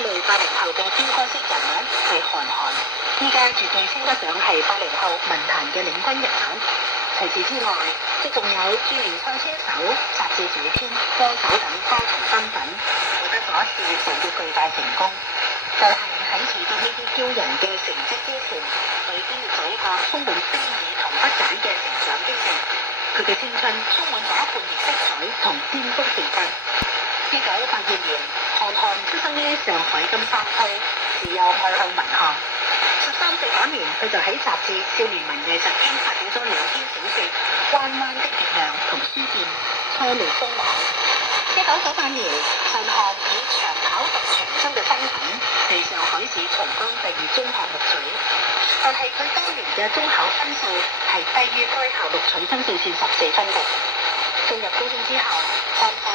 類80後嘅標杆式人物係韓寒，依家絕對稱得上係80後文壇嘅領軍人物。除此之外，亦仲有著名賽車手、雜誌主編、歌手等多重身份，獲得咗事業上嘅巨大成功。就係喺取得呢啲驕人嘅成績之前，佢經歷咗一個充滿爭議同不解嘅成長經歷。佢嘅青春充滿咗叛逆色彩同顛覆性質。1982年，韓寒出生於上海金山區，自幼愛好文學。13歲嗰年，佢就喺雜誌《少年文藝雜誌》發表咗兩篇小說《彎彎的月亮》同書店《初露鋒芒》。1998年，韓寒以長跑特長生嘅身份被上海市長江第二中學錄取，但係佢當年嘅中考分數係低於該校錄取分數線14分嘅。進入高中之後，韓寒